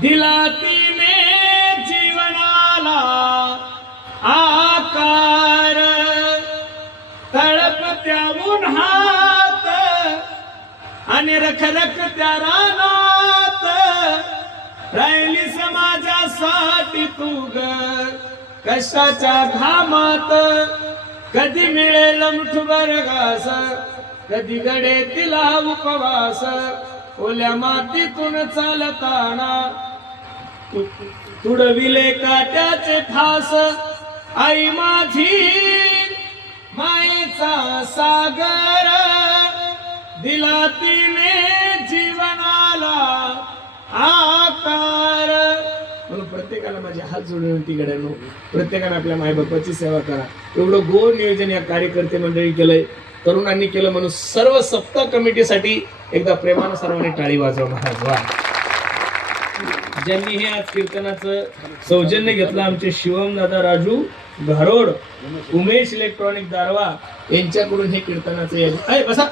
दिला तिने जीवनाला आकार, तळपत्या उन्हात आणि रखरखत्या रानात राहिली समाजासाठी तू ग कशाच्या घामात. कधी मिळेल मुठभर घास, कधी घडे तिला उपवास, ओल्या मातीतून चालताना तुडविले काट्याचे फास. आई माझी मायेचा सागर, दिला तिने जीवनाला आकार. म्हणून प्रत्येकाला माझे हात जोडून विनंती गड्यांनो, प्रत्येकाने आपल्या मायबापाची सेवा करा. एवढं गोड नियोजन या कार्यकर्ते मंडळी केलंय, तरुणांनी केलं. म्हणून सर्व सप्ताह कमिटीसाठी एकदा प्रेमानं सर्वांनी टाळी वाजवा महाराज. वा. ज्यांनी हे आज कीर्तनाचं सौजन्य घेतलं आमचे शिवम दादा राजू घारोड, उमेश इलेक्ट्रॉनिक दारवा यांच्याकडून हे कीर्तनाचं बसा